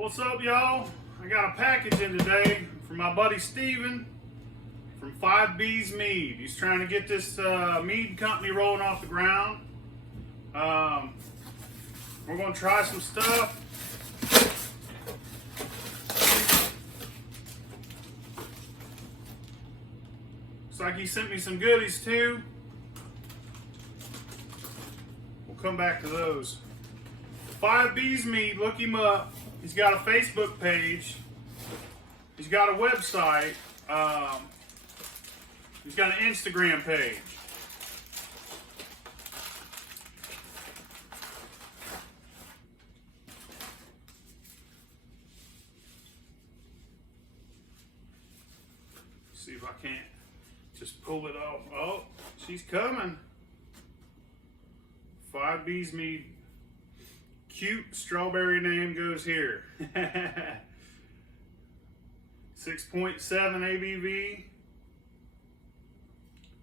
What's up, y'all? I got a package in today from my buddy Steven from Bees Mead. He's trying to get this mead company rolling off the ground. We're going to try some stuff. Looks like he sent me some goodies too. We'll come back to those. Bees Mead, look him up. He's got a Facebook page. He's got a website. He's got an Instagram page. See if I can't just pull it off. Oh, she's coming. Bees Mead. Cute strawberry name goes here. 6.7 ABV.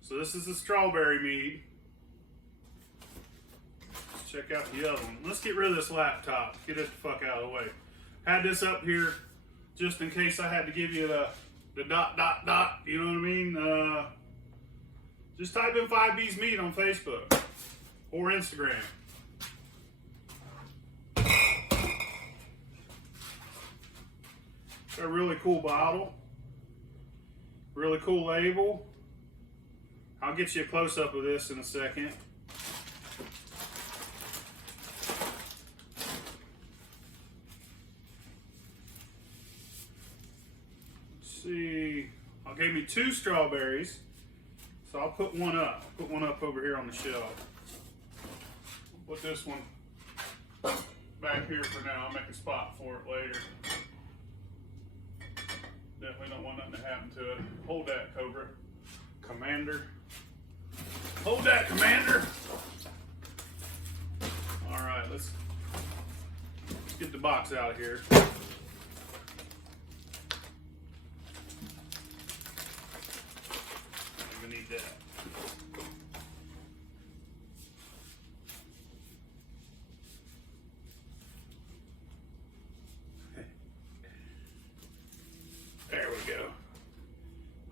So this is the strawberry mead. Let's check out the other one. Let's get rid of this laptop. Get it the fuck out of the way. Had this up here just in case I had to give you the dot. You know what I mean? Just type in Bees Mead on Facebook or Instagram. Got a really cool bottle, really cool label. I'll get you a close-up of this in a second. Let's see, I gave me 2 strawberries, so I'll put one up. I'll put one up over here on the shelf. Put this one back here for now. I'll make a spot for it later. Definitely don't want nothing to happen to it. Hold that, Cobra. Commander. Hold that, Commander. All right, let's get the box out of here. We need that. There we go.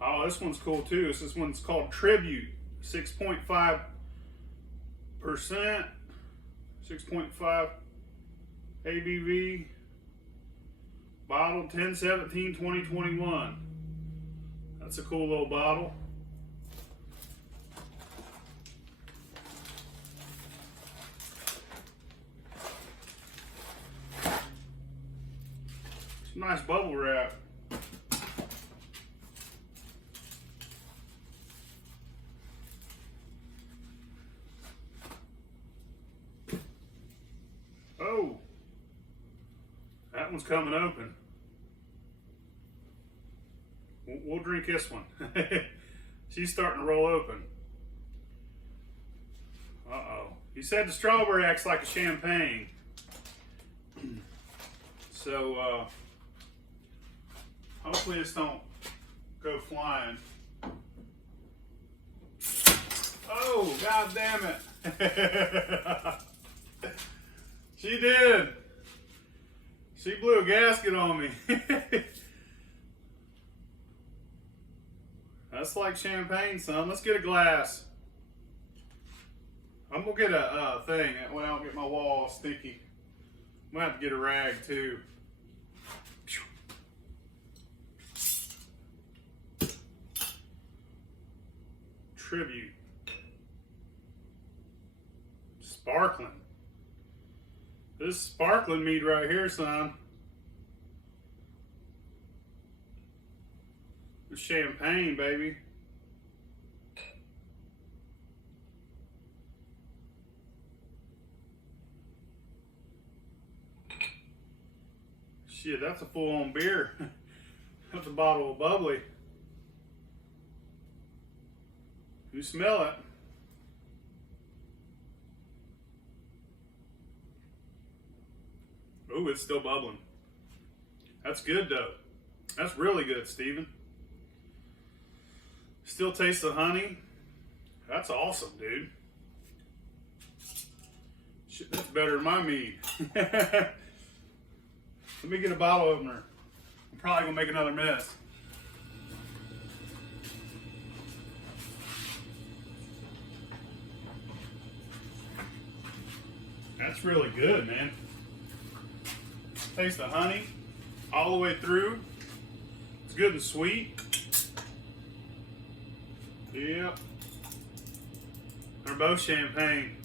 Oh, this one's cool too. This one's called Tribute. 6.5%. 6.5 ABV. Bottle 10/17/2021. That's a cool little bottle. Some nice bubble wrap. Oh, that one's coming open. We'll drink this one. She's starting to roll open. Uh-oh. You said the strawberry acts like a champagne. So, hopefully this don't go flying. Oh, God damn it. She did. She blew a gasket on me. That's like champagne, son. Let's get a glass. I'm gonna get a thing. That way I don't get my wall sticky. I'm gonna have to get a rag too. Tribute. Sparkling. This sparkling mead right here, son. It's champagne, baby. Shit, that's a full-on beer. That's a bottle of bubbly. You smell it. Ooh, it's still bubbling. That's good though. That's really good, Steven. Still tastes the honey. That's awesome, dude. Shit, that's better than my mead. Let me get a bottle opener. I'm probably gonna make another mess. That's really good, man. Taste the honey all the way through. It's good and sweet. Yep. They're both champagne.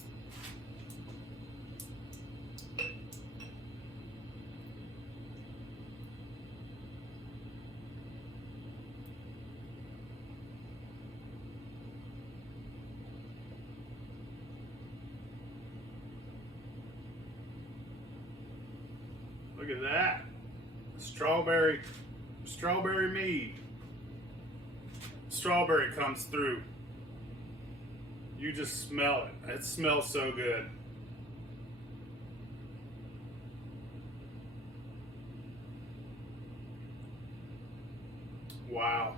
Look at that. Strawberry mead. Strawberry comes through. You just smell it. It smells so good. Wow.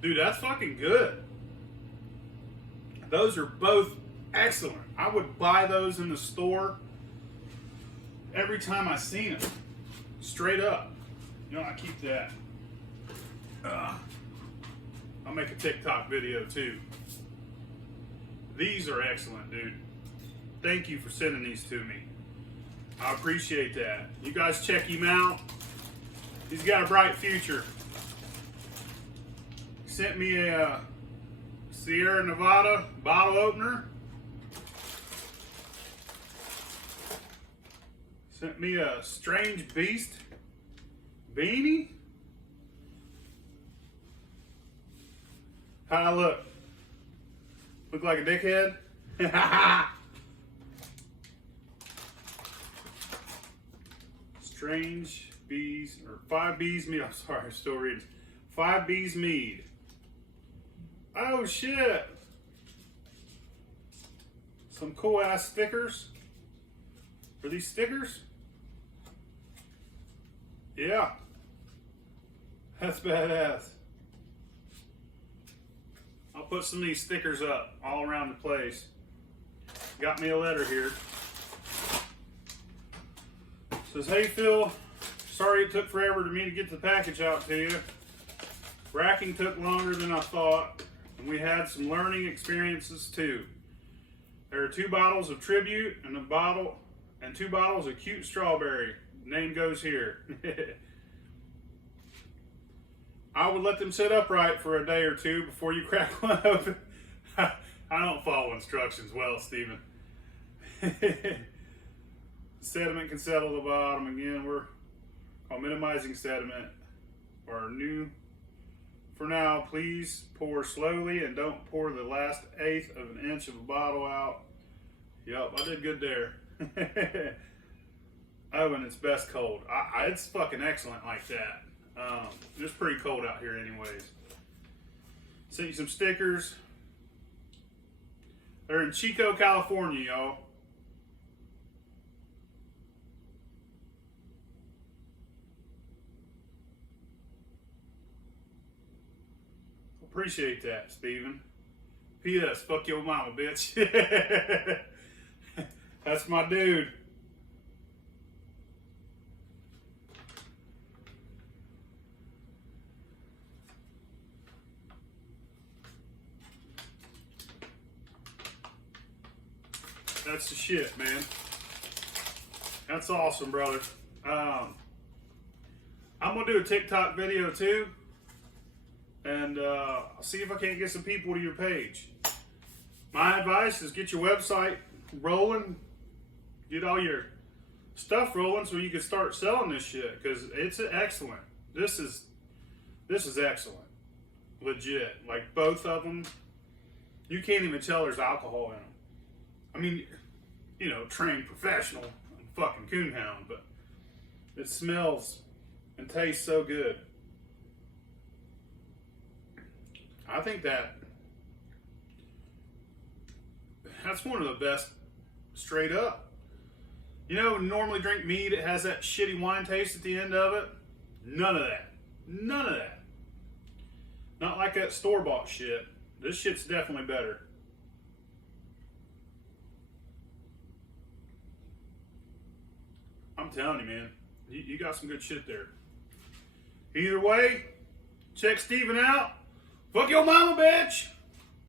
Dude, that's fucking good. Those are both excellent. I would buy those in the store every time I seen them. Straight up. You know, I keep that. I'll make a TikTok video too. These are excellent, dude. Thank you for sending these to me. I appreciate that. You guys check him out. He's got a bright future. He sent me a Sierra Nevada bottle opener. Sent me a Strange Beast beanie. How I look? Look like a dickhead? Strange Bees, or 5 Bees Mead. I'm sorry, I'm still reading. 5 Bees Mead. Oh shit. Some cool ass stickers. Are these stickers? Yeah. That's badass. I'll put some of these stickers up all around the place. Got me a letter here. Says, hey Phil, sorry it took forever to me to get the package out to you. Racking took longer than I thought, and we had some learning experiences too. There are 2 bottles of Tribute and 2 bottles of Cute Strawberry. Name goes here. I would let them sit upright for a day or 2 before you crack one open. I don't follow instructions well, Stephen. Sediment can settle the bottom. Again, we're minimizing sediment. For now, please pour slowly and don't pour the last 1/8 of an inch of a bottle out. Yup, I did good there. Oh, and it's best cold. It's fucking excellent like that. It's pretty cold out here anyways. Sent you some stickers. They're in Chico, California, y'all. Appreciate that, Steven. P.S. Fuck your mama, bitch. That's my dude. That's the shit, man. That's awesome, brother. I'm gonna do a TikTok video too, and I'll see if I can't get some people to your page. My advice is get your website rolling, get all your stuff rolling, so you can start selling this shit, because it's excellent. This is excellent, legit. Like both of them, you can't even tell there's alcohol in them. I mean, you know, trained professional, I'm fucking coonhound, but it smells and tastes so good. I think that's one of the best straight up. You know, normally drink mead, it has that shitty wine taste at the end of it. None of that. None of that. Not like that store-bought shit. This shit's definitely better. I'm telling you, man. You got some good shit there. Either way, check Steven out. Fuck your mama, bitch.